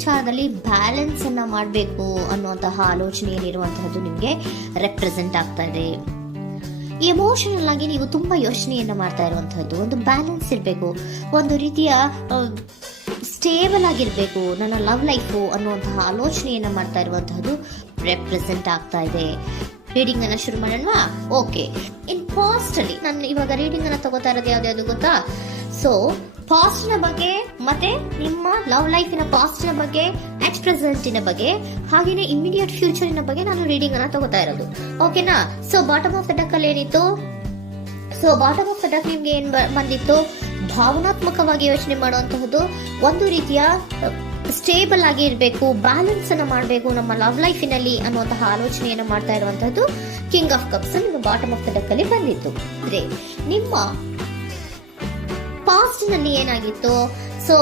ವಿಚಾರದಲ್ಲಿ ಬ್ಯಾಲೆನ್ಸ್ ಅನ್ನ ಮಾಡಬೇಕು ಅನ್ನುವಂತಹ ಆಲೋಚನೆಯಲ್ಲಿರುವಂತಹದ್ದು ನಿಮಗೆ ರೆಪ್ರೆಸೆಂಟ್ ಆಗ್ತಾ ಇದೆ. ಎಮೋಷನಲ್ ಆಗಿ ನೀವು ತುಂಬಾ ಯೋಚನೆಯನ್ನ ಮಾಡ್ತಾ ಇರುವಂತಹದ್ದು, ಒಂದು ಬ್ಯಾಲೆನ್ಸ್ ಇರಬೇಕು, ಒಂದು ರೀತಿಯ ಸ್ಟೇಬಲ್ ಆಗಿರ್ಬೇಕು ನನ್ನ ಲವ್ ಲೈಫು ಅನ್ನುವಂತಹ ಆಲೋಚನೆಯನ್ನ ಮಾಡ್ತಾ ಇರುವಂತಹದ್ದು ರೆಪ್ರೆಸೆಂಟ್ ಆಗ್ತಾ ಇದೆ. ರೀಡಿಂಗ್ ಅನ್ನ ಶುರು ಮಾಡೋಣ. ಓಕೆ, ಇನ್ ಪಾಸ್ಟ್ ಅಲ್ಲಿ ನಾನು ಇವಾಗ ರೀಡಿಂಗ್ ಅನ್ನ ತಗೋತಾ ಇರೋದು ಯಾವ್ದು ಗೊತ್ತಾ? ಸೊ ಪಾಸ್ಟ್ ನ ಬಗ್ಗೆ ಮತ್ತೆ ನಿಮ್ಮ ಲವ್ ಲೈಫಿನ ಪಾಸ್ಟ್ ನ ಬಗ್ಗೆ, ಅಟ್ ಪ್ರೆಸೆಂಟಿನ ಬಗ್ಗೆ, ಹಾಗೇನೆ ಇಮಿಡಿಯೇಟ್ ಫ್ಯೂಚರಿನ ಬಗ್ಗೆ ನಾನು ರೀಡಿಂಗ್ ಅನ್ನ ತಗೋತಾ ಇರೋದು. ಓಕೆನಾ? So bottom of the duck ಅಲ್ಲಿ ಏನಿತ್ತು? So bottom of the duck ನಿಮ್ಗೆ ಏನ್ ಬಂದಿತ್ತು? ಭಾವನಾತ್ಮಕವಾಗಿ ಯೋಚನೆ ಮಾಡುವಂತಹದ್ದು, ಒಂದು ರೀತಿಯ ಸ್ಟೇಬಲ್ ಆಗಿ ಇರಬೇಕು, ಬ್ಯಾಲೆನ್ಸ್ ಅನ್ನ ಮಾಡಬೇಕು ನಮ್ಮ ಲವ್ ಲೈಫಿನಲ್ಲಿ ಅನ್ನುವಂತಹ ಆಲೋಚನೆಯನ್ನು ಮಾಡ್ತಾ ಇರುವಂತಹದ್ದು ಕಿಂಗ್ ಆಫ್ ಕಪ್ಸ್ ನಿಮ್ಮ ಬಾಟಮ್ ಆಫ್ ದ ಡಕ್ ಅಲ್ಲಿ ಬಂದಿತ್ತು. ಅಂದ್ರೆ ನಿಮ್ಮ ಪಾಸ್ಟ್ ನಲ್ಲಿ ಏನಾಗಿತ್ತು? ಸೊ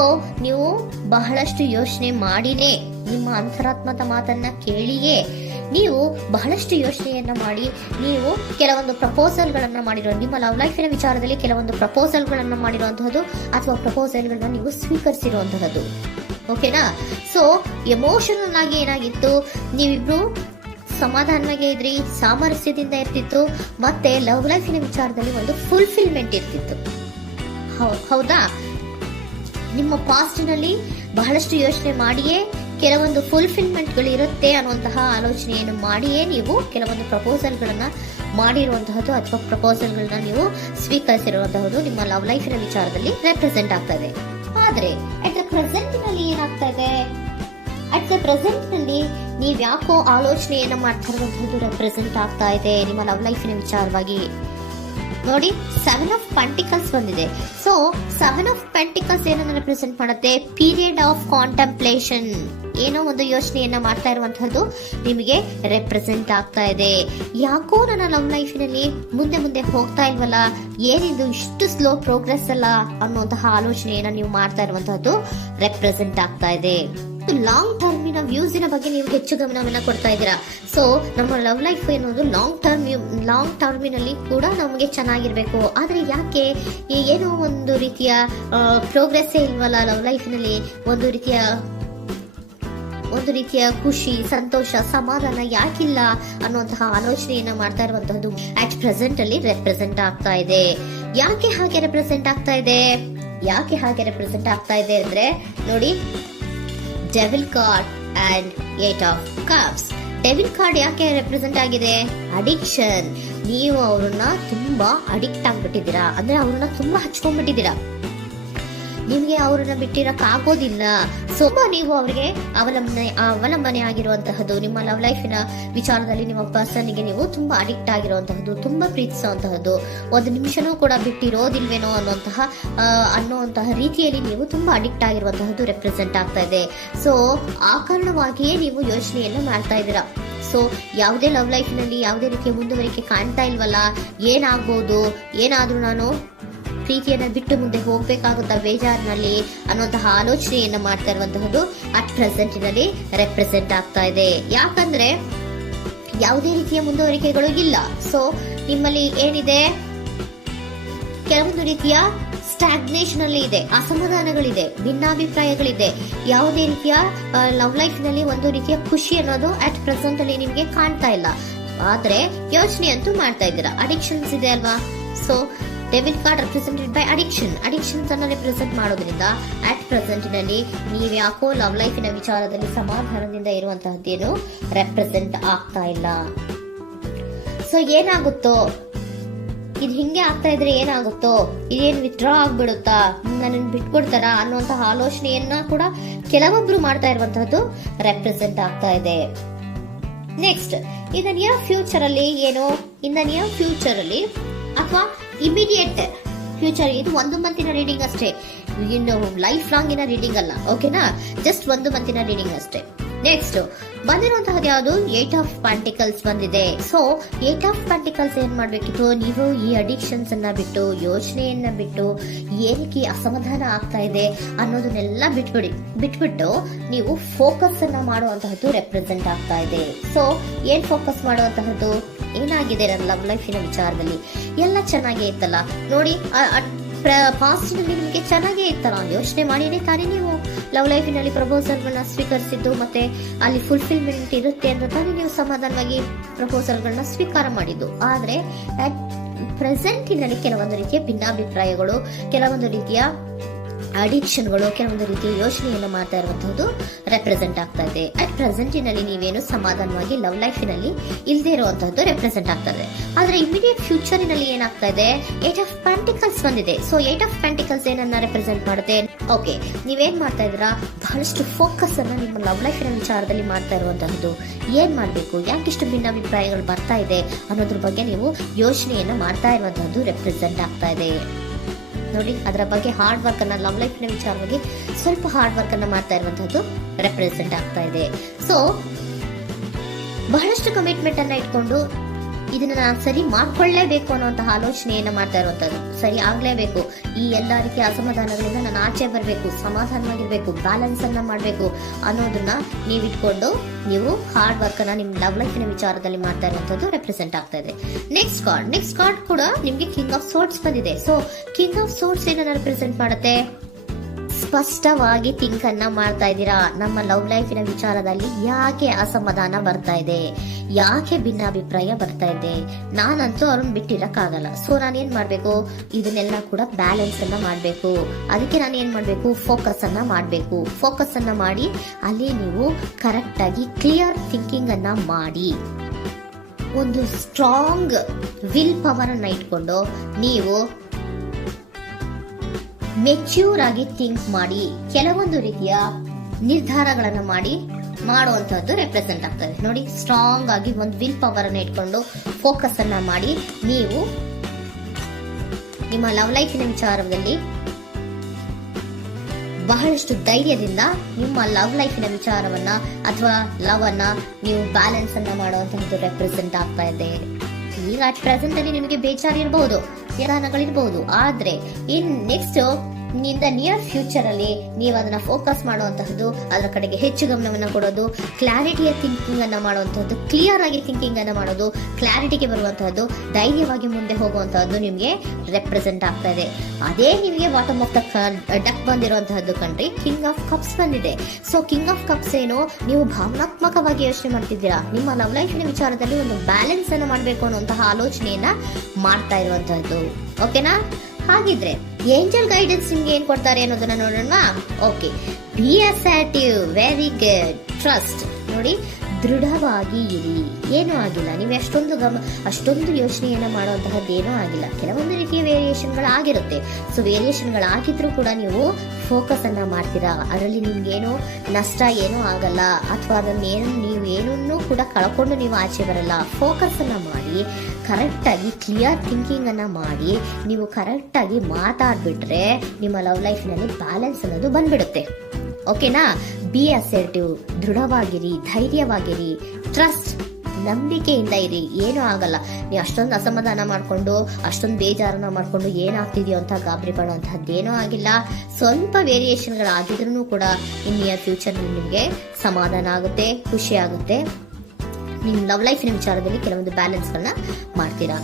ನೀವು ಬಹಳಷ್ಟು ಯೋಚನೆ ಮಾಡಿನೇ, ನಿಮ್ಮ ಅಂತರಾತ್ಮದ ಮಾತನ್ನ ಕೇಳಿಯೇ ನೀವು ಬಹಳಷ್ಟು ಯೋಚನೆಯನ್ನ ಮಾಡಿ ನೀವು ಕೆಲವೊಂದು ಪ್ರಪೋಸಲ್ ಗಳನ್ನ ಮಾಡಿರೋ, ನಿಮ್ಮ ಲವ್ ಲೈಫಿನ ವಿಚಾರದಲ್ಲಿ ಕೆಲವೊಂದು ಪ್ರಪೋಸಲ್ ಗಳನ್ನ ಮಾಡಿರುವಂತಹದ್ದು ಅಥವಾ ಪ್ರಪೋಸಲ್ ಗಳನ್ನ ನೀವು ಸ್ವೀಕರಿಸಿರುವಂತಹದ್ದು. ಓಕೆನಾ? ಸೊ ಎಮೋಷನಲ್ ಆಗಿ ಏನಾಗಿತ್ತು? ನೀವಿಬ್ರು ಸಮಾಧಾನವಾಗಿ ಇದ್ರಿ, ಸಾಮರಸ್ಯದಿಂದ ಇರ್ತಿತ್ತು, ಮತ್ತೆ ಲವ್ ಲೈಫಿನ ವಿಚಾರದಲ್ಲಿ ಒಂದು ಫುಲ್ಫಿಲ್ಮೆಂಟ್ ಇರ್ತಿತ್ತು. ಹೌದಾ? ನಿಮ್ಮ ಪಾಸ್ಟ್ ನಲ್ಲಿ ಬಹಳಷ್ಟು ಯೋಚನೆ ಮಾಡಿಯೇ ಕೆಲವೊಂದು ಫುಲ್ಫಿಲ್ಮೆಂಟ್ ಗಳು ಇರುತ್ತೆ ಅನ್ನುವಂತಹ ಆಲೋಚನೆಯನ್ನು ಮಾಡಿಯೇ ನೀವು ಕೆಲವೊಂದು ಪ್ರಪೋಸಲ್ ಗಳನ್ನ ಮಾಡಿರುವಂತಹದ್ದು ಅಥವಾ ಪ್ರಪೋಸಲ್ ಗಳನ್ನ ನೀವು ಸ್ವೀಕರಿಸಿರುವಂತಹದ್ದು ನಿಮ್ಮ ಲವ್ ಲೈಫಿನ ವಿಚಾರದಲ್ಲಿ ರೆಪ್ರೆಸೆಂಟ್ ಆಗ್ತಾ ಇದೆ. ಆದ್ರೆ ಅಟ್ ದ ಪ್ರೆಸೆಂಟ್ ನಲ್ಲಿ ಏನಾಗ್ತಾ ಇದೆ? ಅಟ್ ದ ಪ್ರೆಸೆಂಟ್ ನಲ್ಲಿ ನೀವ್ ಯಾಕೋ ಆಲೋಚನೆಯನ್ನ ಮಾಡ್ತಾ ಇರುವಂತಹದ್ದು ರೆಪ್ರೆಸೆಂಟ್ ಆಗ್ತಾ ಇದೆ ನಿಮ್ಮ ಲವ್ ಲೈಫಿನ ವಿಚಾರವಾಗಿ. ನೋಡಿ, 7 ಆಫ್ ಪೆಂಟಿಕಲ್ಸ್ ಬಂದಿದೆ. ಸೊ 7 ಆಫ್ ಪೆಂಟಿಕಲ್ಸ್ ಏನನ್ನ ರೆಪ್ರೆಸೆಂಟ್ ಮಾಡುತ್ತೆ? ಪೀರಿಯಡ್ ಆಫ್ ಕಾಂಟೆಂಪ್ಲೇಷನ್, ಏನೋ ಒಂದು ಯೋಚನೆಯನ್ನ ಮಾಡ್ತಾ ಇರುವಂತಹದ್ದು ನಿಮಗೆ ರೆಪ್ರೆಸೆಂಟ್ ಆಗ್ತಾ ಇದೆ. ಯಾಕೋ ನನ್ನ ಲವ್ ಲೈಫಿನಲ್ಲಿ ಮುಂದೆ ಮುಂದೆ ಹೋಗ್ತಾ ಇಲ್ವಲ್ಲ, ಏನಿದು ಇಷ್ಟು ಸ್ಲೋ ಪ್ರೋಗ್ರೆಸ್ ಅಲ್ಲ ಅನ್ನುವಂತಹ ಆಲೋಚನೆಯನ್ನ ನೀವು ಮಾಡ್ತಾ ಇರುವಂತಹದ್ದು ರೆಪ್ರೆಸೆಂಟ್ ಆಗ್ತಾ ಇದೆ. ಲಾಂಗ್ ಟರ್ಮಿನ ವ್ಯೂಸಿನ ಬಗ್ಗೆ ನೀವು ಹೆಚ್ಚು ಗಮನವನ್ನ ಕೊಡ್ತಾ ಇದ್ದೀರಾ. ಸೊ ನಮ್ಮ ಲವ್ ಲೈಫ್ ಎನ್ನುವುದು ಲಾಂಗ್ ಟರ್ಮಿನಲ್ಲಿ ಕೂಡ ನಮಗೆ ಚೆನ್ನಾಗಿರ್ಬೇಕು. ಆದ್ರೆ ಯಾಕೆ ಏನೋ ಒಂದು ರೀತಿಯ ಪ್ರೋಗ್ರೆಸ್ ಇಲ್ವಲ್ಲ ಲವ್ ಲೈಫಿನಲ್ಲಿ, ಒಂದು ರೀತಿಯ ಖುಷಿ, ಸಂತೋಷ, ಸಮಾಧಾನ ಯಾಕಿಲ್ಲ ಅನ್ನುವಂತಹ ಆಲೋಚನೆಯನ್ನ ಮಾಡ್ತಾ ಇರುವಂತಹದ್ದು ಅಟ್ ಪ್ರೆಸೆಂಟ್ ಅಲ್ಲಿ ರೆಪ್ರೆಸೆಂಟ್ ಆಗ್ತಾ ಇದೆ. ಯಾಕೆ ಹಾಗೆ ರೆಪ್ರೆಸೆಂಟ್ ಆಗ್ತಾ ಇದೆ? ಅಂದ್ರೆ ನೋಡಿ, devil card and 8 of cups. Devil card ಯಾಕೆ ರೆಪ್ರೆಸೆಂಟ್ ಆಗಿದೆ? ಅಡಿಕ್ಷನ್. ನೀವು ಅವ್ರನ್ನ ತುಂಬಾ ಅಡಿಕ್ಟ್ ಆಗ್ಬಿಟ್ಟಿದ್ದೀರಾ, ಅಂದ್ರೆ ಅವ್ರನ್ನ ತುಂಬಾ ಹಚ್ಕೊಂಡ್ಬಿಟ್ಟಿದ್ದೀರಾ, ನಿಮ್ಗೆ ಅವ್ರನ್ನ ಬಿಟ್ಟಿರಕ್ ಆಗೋದಿಲ್ಲ. ಸೊ ನೀವು ಅವ್ರಿಗೆ ಅವಲಂಬನೆ ಆಗಿರುವಂತಹದ್ದು, ನಿಮ್ಮ ಲವ್ ಲೈಫಿನ ವಿಚಾರದಲ್ಲಿ ನಿಮ್ಮ ಪರ್ಸನ್ಗೆ ನೀವು ತುಂಬಾ ಅಡಿಕ್ಟ್ ಆಗಿರುವಂತಹದ್ದು, ತುಂಬಾ ಪ್ರೀತಿಸುವಂತಹದ್ದು, ಒಂದು ನಿಮಿಷನೂ ಕೂಡ ಬಿಟ್ಟಿರೋದಿಲ್ವೇನೋ ಅನ್ನುವಂತಹ ರೀತಿಯಲ್ಲಿ ನೀವು ತುಂಬಾ ಅಡಿಕ್ಟ್ ಆಗಿರುವಂತಹದ್ದು ರೆಪ್ರೆಸೆಂಟ್ ಆಗ್ತಾ ಇದೆ. ಸೊ ಆ ಕಾರಣವಾಗಿಯೇ ನೀವು ಯೋಚನೆಯನ್ನ ಮಾಡ್ತಾ ಇದ್ದೀರಾ. ಸೊ ಯಾವುದೇ ಲವ್ ಲೈಫಿನಲ್ಲಿ ಯಾವುದೇ ರೀತಿಯ ಮುಂದುವರಿಕೆ ಕಾಣ್ತಾ ಇಲ್ವಲ್ಲ, ಏನಾಗ್ಬೋದು, ಏನಾದ್ರೂ ನಾನು ಪ್ರೀತಿಯನ್ನ ಬಿಟ್ಟು ಮುಂದೆ ಹೋಗ್ಬೇಕಾಗುತ್ತಾ ಬೇಜಾರಿನಲ್ಲಿ ಅನ್ನುವಂತಹ ಆಲೋಚನೆಯನ್ನ ಮಾಡ್ತಾ ಇರುವಂತಹದ್ದು ಅಟ್ ಪ್ರೆಸೆಂಟಿನಲ್ಲಿ ರೆಪ್ರೆಸೆಂಟ್ ಆಗ್ತಾ ಇದೆ. ಯಾಕಂದ್ರೆ ಯಾವುದೇ ರೀತಿಯ ಮುಂದುವರಿಕೆಗಳು ಇಲ್ಲ. ಸೊ ನಿಮ್ಮಲ್ಲಿ ಏನಿದೆ? ಕೆಲವೊಂದು ರೀತಿಯ ಸ್ಟಾಗ್ನೇಷನ್ ಅಲ್ಲಿ ಇದೆ, ಅಸಮಾಧಾನಗಳಿದೆ, ಭಿನ್ನಾಭಿಪ್ರಾಯಗಳಿದೆ. ಯಾವುದೇ ರೀತಿಯ ಲವ್ ಲೈಫ್ ನಲ್ಲಿ ಒಂದು ರೀತಿಯ ಖುಷಿ ಅನ್ನೋದು ಅಟ್ ಪ್ರೆಸೆಂಟ್ ಅಲ್ಲಿ ನಿಮ್ಗೆ ಕಾಣ್ತಾ ಇಲ್ಲ. ಆದ್ರೆ ಯೋಚನೆ ಅಂತೂ ಮಾಡ್ತಾ ಇದ್ದೀರಾ. ಅಡಿಕ್ಷನ್ಸ್ ಇದೆ ಅಲ್ವಾ? So devil card represented by addictions ಅನ್ನ ರೆಪ್ರೆಸೆಂಟ್ ಮಾಡೋದ್ರಿಂದ ಅಟ್ ಪ್ರೆಸೆಂಟ್ ನಲ್ಲಿ ನೀವ್ ಯಾಕೋ ಲವ್ ಲೈಫಿನ ವಿಚಾರದಲ್ಲಿ ಸಮಾಧಾನದಿಂದ ಇರುವಂತಹದ್ದೇನು ರೆಪ್ರೆಸೆಂಟ್ ಆಗ್ತಾ ಇಲ್ಲ. ಸೊ ಏನಾಗುತ್ತೋ, ಇದು ಹಿಂಗೆ ಆಗ್ತಾ ಇದ್ರೆ ಏನಾಗುತ್ತೋ, ಇದೇನು ವಿತ್ಡ್ರಾ ಆಗ್ಬಿಡುತ್ತಾ, ನನ್ನ ಬಿಟ್ಕೊಡ್ತಾರ ಅನ್ನುವಂತಹ ಆಲೋಚನೆಯನ್ನ ಕೂಡ ಕೆಲವೊಬ್ರು ಮಾಡ್ತಾ ಇರುವಂತಹದ್ದು ರೆಪ್ರೆಸೆಂಟ್ ಆಗ್ತಾ ಇದೆ. Next, in the near future ಅಲ್ಲಿ ಅಥವಾ ಇಮಿಡಿಯೇಟ್ ಫ್ಯೂಚರ್, ಇದು 1 ಮಂತಿನ ರೀಡಿಂಗ್ ಅಷ್ಟೇ, ಇನ್ನು ಲೈಫ್ ಲಾಂಗ್ ಇನ ರೀಡಿಂಗ್ ಅಲ್ಲ. ಓಕೆನಾ? ಜಸ್ಟ್ 1 ಮಂತಿನ ರೀಡಿಂಗ್ ಅಷ್ಟೇ. ನೆಕ್ಸ್ಟ್ ಬಂದಿರುವಂತಹದ್ದು ಯಾವುದು? 8 ಆಫ್ ಪೆಂಟಿಕಲ್ಸ್ ಬಂದಿದೆ. ಸೊ 8 ಆಫ್ ಪೆಂಟಿಕಲ್ಸ್ ಏನ್ ಮಾಡ್ಬೇಕಿತ್ತು? ನೀವು ಈ ಅಡಿಕ್ಷನ್ಸ್ ಅನ್ನ ಬಿಟ್ಟು, ಯೋಚನೆಯನ್ನ ಬಿಟ್ಟು, ಏನಕ್ಕೆ ಅಸಮಾಧಾನ ಆಗ್ತಾ ಇದೆ ಅನ್ನೋದನ್ನೆಲ್ಲ ಬಿಟ್ಬಿಟ್ಟು ನೀವು ಫೋಕಸ್ ಅನ್ನ ಮಾಡುವಂತಹದ್ದು ರೆಪ್ರೆಸೆಂಟ್ ಆಗ್ತಾ ಇದೆ. ಸೊ ಏನ್ ಫೋಕಸ್ ಮಾಡುವಂತಹದ್ದು? ಏನಾಗಿದೆ ನನ್ನ ಲವ್ ಲೈಫಿನ ವಿಚಾರದಲ್ಲಿ? ಎಲ್ಲ ಚೆನ್ನಾಗೇ ಇತ್ತಲ್ಲ ನೋಡಿ, ಪಾಸ್ಟ್ ನಲ್ಲಿ ನಿಮಗೆ ಚೆನ್ನಾಗೇ ಇತ್ತಲ್ಲ, ಯೋಚನೆ ಮಾಡಿನೇ ತಾನೇ ನೀವು ಲವ್ ಲೈಫಿನಲ್ಲಿ ಪ್ರಪೋಸಲ್ಗಳನ್ನ ಸ್ವೀಕರಿಸಿದ್ದು, ಮತ್ತೆ ಅಲ್ಲಿ ಫುಲ್ಫಿಲ್ಮೆಂಟ್ ಇರುತ್ತೆ ಅಂತ ತಾನೇ ನೀವು ಸಮಾಧಾನವಾಗಿ ಪ್ರಪೋಸಲ್ಗಳನ್ನ ಸ್ವೀಕಾರ ಮಾಡಿದ್ದು. ಆದ್ರೆ ಪ್ರೆಸೆಂಟಿನಲ್ಲಿ ಕೆಲವೊಂದು ರೀತಿಯ ಭಿನ್ನಾಭಿಪ್ರಾಯಗಳು, ಕೆಲವೊಂದು ರೀತಿಯ ಅಡಿಕ್ಷನ್ಗಳು, ಕೆಲವೊಂದು ರೀತಿಯ ಯೋಚನೆಯನ್ನು ಮಾಡ್ತಾ ಇರುವಂತಹದ್ದು ರೆಪ್ರೆಸೆಂಟ್ ಆಗ್ತಾ ಇದೆ. ಅಟ್ ಪ್ರೆಸೆಂಟಿನಲ್ಲಿ ನೀವೇನು ಸಮಾಧಾನವಾಗಿ ಲವ್ ಲೈಫಿನಲ್ಲಿ ಇಲ್ಲದೆ ಇರುವಂತಹದ್ದು ರೆಪ್ರೆಸೆಂಟ್ ಆಗ್ತಾ ಇದೆ. ಆದ್ರೆ ಇಮಿಡಿಯೇಟ್ ಫ್ಯೂಚರಿನಲ್ಲಿ ಏನಾಗ್ತಾ ಇದೆ, 8 ಆಫ್ ಪೆಂಟಿಕಲ್ಸ್ ಬಂದಿದೆ. ಸೊ 8 ಆಫ್ ಪೆಂಟಿಕಲ್ಸ್ ಏನನ್ನ ರೆಪ್ರೆಸೆಂಟ್ ಮಾಡುತ್ತೆ? ಓಕೆ, ನೀವೇನ್ ಮಾಡ್ತಾ ಇದ್ದೀರಾ, ಬಹಳಷ್ಟು ಫೋಕಸ್ ಅನ್ನ ನಿಮ್ಮ ಲವ್ ಲೈಫಿನ ವಿಚಾರದಲ್ಲಿ ಮಾಡ್ತಾ ಇರುವಂತಹದ್ದು. ಏನ್ ಮಾಡ್ಬೇಕು, ಯಾಕಿಷ್ಟು ಭಿನ್ನಾಭಿಪ್ರಾಯಗಳು ಬರ್ತಾ ಇದೆ ಅನ್ನೋದ್ರ ಬಗ್ಗೆ ನೀವು ಯೋಚನೆಯನ್ನ ಮಾಡ್ತಾ ಇರುವಂತಹದ್ದು ರೆಪ್ರೆಸೆಂಟ್ ಆಗ್ತಾ ಇದೆ. ನೋಡಿ, ಅದರ ಬಗ್ಗೆ ಹಾರ್ಡ್ ವರ್ಕ್ ಅನ್ನ, ಲವ್ ಲೈಫ್ ನ ವಿಚಾರವಾಗಿ ಸ್ವಲ್ಪ ಹಾರ್ಡ್ ವರ್ಕ್ ಅನ್ನ ಮಾಡ್ತಾ ಇರುವಂತಹದ್ದು ರೆಪ್ರೆಸೆಂಟ್ ಆಗ್ತಾ ಇದೆ. ಸೊ ಬಹಳಷ್ಟು ಕಮಿಟ್ಮೆಂಟ್ ಅನ್ನ ಇಟ್ಕೊಂಡು ಇದನ್ನ ನಾನು ಸರಿ ಮಾಡ್ಕೊಳ್ಳೇಬೇಕು ಅನ್ನುವಂತಹ ಆಲೋಚನೆಯನ್ನ ಮಾಡ್ತಾ ಇರುವಂತದ್ದು. ಸರಿ ಆಗ್ಲೇಬೇಕು, ಈ ಎಲ್ಲಾ ರೀತಿಯ ಅಸಮಾಧಾನಗಳಿಂದ ನಾನು ಆಚೆ ಬರಬೇಕು, ಸಮಾಧಾನವಾಗಿರ್ಬೇಕು, ಬ್ಯಾಲೆನ್ಸ್ ಅನ್ನ ಮಾಡಬೇಕು ಅನ್ನೋದನ್ನ ನೀವು ಇಟ್ಕೊಂಡು ನೀವು ಹಾರ್ಡ್ ವರ್ಕ್ ಅನ್ನ ನಿಮ್ ಲವ್ ಲೈಫಿನ ವಿಚಾರದಲ್ಲಿ ಮಾಡ್ತಾ ಇರುವಂತದ್ದು ರೆಪ್ರೆಸೆಂಟ್ ಆಗ್ತಾ ಇದೆ. ನೆಕ್ಸ್ಟ್ ಕಾರ್ಡ್ ಕೂಡ ನಿಮ್ಗೆ ಕಿಂಗ್ ಆಫ್ ಸೋರ್ಟ್ಸ್ ಬಂದಿದೆ. ಸೊ ಕಿಂಗ್ ಆಫ್ ಸೋರ್ಟ್ಸ್ ಏನನ್ನ ರೆಪ್ರೆಸೆಂಟ್ ಮಾಡುತ್ತೆ? ಸ್ಪಷ್ಟವಾಗಿ ಥಿಂಕ್ ಅನ್ನ ಮಾಡ್ತಾ ಇದ್ದೀರಾ. ನಮ್ಮ ಲವ್ ಲೈಫಿನ ವಿಚಾರದಲ್ಲಿ ಯಾಕೆ ಅಸಮಾಧಾನ ಬರ್ತಾ ಇದೆ, ಯಾಕೆ ಭಿನ್ನಾಭಿಪ್ರಾಯ ಬರ್ತಾ ಇದೆ, ನಾನಂತೂ ಅವ್ರನ್ನ ಬಿಟ್ಟಿರಕ್ಕಾಗಲ್ಲ. ಸೊ ನಾನೇನ್ ಮಾಡ್ಬೇಕು, ಇದನ್ನೆಲ್ಲ ಕೂಡ ಬ್ಯಾಲೆನ್ಸ್ ಅನ್ನ ಮಾಡ್ಬೇಕು. ಅದಕ್ಕೆ ನಾನು ಏನ್ ಮಾಡ್ಬೇಕು, ಫೋಕಸ್ ಅನ್ನ ಮಾಡ್ಬೇಕು. ಫೋಕಸ್ ಅನ್ನ ಮಾಡಿ ಅಲ್ಲಿ ನೀವು ಕರೆಕ್ಟ್ ಆಗಿ ಕ್ಲಿಯರ್ ಥಿಂಕಿಂಗ್ ಅನ್ನ ಮಾಡಿ, ಒಂದು ಸ್ಟ್ರಾಂಗ್ ವಿಲ್ ಪವರ್ ಅನ್ನ ಇಟ್ಕೊಂಡು ನೀವು ಮೆಚ್ಯೂರ್ ಆಗಿ ಥಿಂಕ್ ಮಾಡಿ ಕೆಲವೊಂದು ರೀತಿಯ ನಿರ್ಧಾರಗಳನ್ನು ಮಾಡುವಂತಹದ್ದು ರೆಪ್ರೆಸೆಂಟ್ ಆಗ್ತದೆ. ನೋಡಿ, ಸ್ಟ್ರಾಂಗ್ ಆಗಿ ಒಂದು ವಿಲ್ ಪವರ್ ಅನ್ನ ಇಟ್ಕೊಂಡು ಫೋಕಸ್ ಅನ್ನ ಮಾಡಿ ನೀವು ನಿಮ್ಮ ಲವ್ ಲೈಫಿನ ವಿಚಾರದಲ್ಲಿ ಬಹಳಷ್ಟು ಧೈರ್ಯದಿಂದ ನಿಮ್ಮ ಲವ್ ಲೈಫಿನ ವಿಚಾರವನ್ನ ಅಥವಾ ಲವ್ ಅನ್ನ ನೀವು ಬ್ಯಾಲೆನ್ಸ್ ಅನ್ನ ಮಾಡುವಂತಹದ್ದು ರೆಪ್ರೆಸೆಂಟ್ ಆಗ್ತಾ ಇದೆ. ಈಗ ಅಟ್ ಪ್ರೆಸೆಂಟ್ ಅಲ್ಲಿ ನಿಮಗೆ ಬೇಜಾರಿರಬಹುದು, ನಿಧಾನಗಳಿರಬಹುದು, ಆದ್ರೆ ಇನ್ ನೆಕ್ಸ್ಟ್ ನಿಂದ ನಿಯರ್ ಫ್ಯೂಚರ್ ಅಲ್ಲಿ ನೀವು ಅದನ್ನ ಫೋಕಸ್ ಮಾಡುವಂತಹದ್ದು, ಅದರ ಕಡೆಗೆ ಹೆಚ್ಚು ಗಮನವನ್ನ ಕೊಡೋದು, ಕ್ಲಾರಿಟಿಯ ಥಿಂಕಿಂಗ್ ಅನ್ನ ಮಾಡುವಂತಹದ್ದು, ಕ್ಲಿಯರ್ ಆಗಿ ಥಿಂಕಿಂಗ್ ಅನ್ನ ಮಾಡೋದು, ಕ್ಲಾರಿಟಿಗೆ ಬರುವಂತಹದ್ದು, ಧೈರ್ಯವಾಗಿ ಮುಂದೆ ಹೋಗುವಂತಹದ್ದು ನಿಮ್ಗೆ ರೆಪ್ರೆಸೆಂಟ್ ಆಗ್ತಾ ಇದೆ. ಅದೇ ನಿಮಗೆ ಬಾಟಮ್ ಆಫ್ ದ ಡಕ್ ಬಂದಿರುವಂತಹದ್ದು ಕಣ್ರಿ, ಕಿಂಗ್ ಆಫ್ ಕಪ್ಸ್ ಬಂದಿದೆ. ಸೊ ಕಿಂಗ್ ಆಫ್ ಕಪ್ಸ್ ಏನು, ನೀವು ಭಾವನಾತ್ಮಕವಾಗಿ ಯೋಚನೆ ಮಾಡ್ತಿದ್ದೀರಾ, ನಿಮ್ಮ ಲವ್ ಲೈಫಿನ ವಿಚಾರದಲ್ಲಿ ಒಂದು ಬ್ಯಾಲೆನ್ಸ್ ಅನ್ನ ಮಾಡಬೇಕು ಅನ್ನುವಂತಹ ಆಲೋಚನೆಯನ್ನ ಮಾಡ್ತಾ ಇರುವಂತಹದ್ದು. ಓಕೆನಾ? ಹಾಗಿದ್ರೆ ಏಂಜಲ್ ಗೈಡೆನ್ಸ್ ನಿಮ್ಗೆ ಏನ್ ಕೊಡ್ತಾರೆ ಅನ್ನೋದನ್ನ ನೋಡೋಣ. Okay, B assertive, very good, trust. ನೋಡಿ, ದೃಢವಾಗಿ ಇರಿ, ಏನೂ ಆಗಿಲ್ಲ. ನೀವು ಅಷ್ಟೊಂದು ಯೋಚನೆಯನ್ನ ಮಾಡುವಂತಹದ್ದು ಏನೂ ಆಗಿಲ್ಲ. ಕೆಲವೊಂದು ರೀತಿಯ ವೇರಿಯೇಷನ್ಗಳಾಗಿರುತ್ತೆ. ಸೊ ವೇರಿಯೇಷನ್ಗಳಾಗಿದ್ರೂ ಕೂಡ ನೀವು ಫೋಕಸ್ ಅನ್ನ ಮಾಡ್ತೀರಾ, ಅದರಲ್ಲಿ ನಿಮ್ಗೇನು ನಷ್ಟ ಏನೂ ಆಗಲ್ಲ, ಅಥವಾ ಅದನ್ನೇನು ನೀವೇನೂ ಕೂಡ ಕಳ್ಕೊಂಡು ನೀವು ಆಚೆ ಬರಲ್ಲ. ಫೋಕಸ್ ಅನ್ನ ಮಾಡಿ ಕರೆಕ್ಟ್ ಆಗಿ ಕ್ಲಿಯರ್ ಥಿಂಕಿಂಗ್ ಅನ್ನ ಮಾಡಿ ನೀವು ಕರೆಕ್ಟ್ ಆಗಿ ಮಾತಾಡ್ಬಿಟ್ರೆ ನಿಮ್ಮ ಲವ್ ಲೈಫಿನಲ್ಲಿ ಬ್ಯಾಲೆನ್ಸ್ ಅನ್ನೋದು ಬಂದ್ಬಿಡುತ್ತೆ. ಓಕೆನಾ? ಬಿ ಅಸರ್ಟಿವ್, ದೃಢವಾಗಿರಿ, ಧೈರ್ಯವಾಗಿರಿ, ಟ್ರಸ್ಟ್, ನಂಬಿಕೆಯಿಂದ ಇರಿ, ಏನೂ ಆಗಲ್ಲ. ನೀವು ಅಷ್ಟೊಂದು ಅಸಮಾಧಾನ ಮಾಡ್ಕೊಂಡು ಅಷ್ಟೊಂದು ಬೇಜಾರನ್ನ ಮಾಡ್ಕೊಂಡು ಏನಾಗ್ತಿದೆಯೋ ಅಂತ ಗಾಬರಿ ಪಡುವಂತಹದ್ದೇನೂ ಆಗಿಲ್ಲ. ಸ್ವಲ್ಪ ವೇರಿಯೇಷನ್ಗಳಾಗಿದ್ರೂ ಕೂಡ ಇನ್ ನಿಯರ್ ಫ್ಯೂಚರ್ ನಿಮಗೆ ಸಮಾಧಾನ ಆಗುತ್ತೆ, ಖುಷಿ ಆಗುತ್ತೆ. ನಿಮ್ಮ ಲವ್ ಲೈಫಿನ ವಿಚಾರದಲ್ಲಿ ಕೆಲವೊಂದು ಬ್ಯಾಲೆನ್ಸ್ಗಳನ್ನ ಮಾಡ್ತೀರಾ.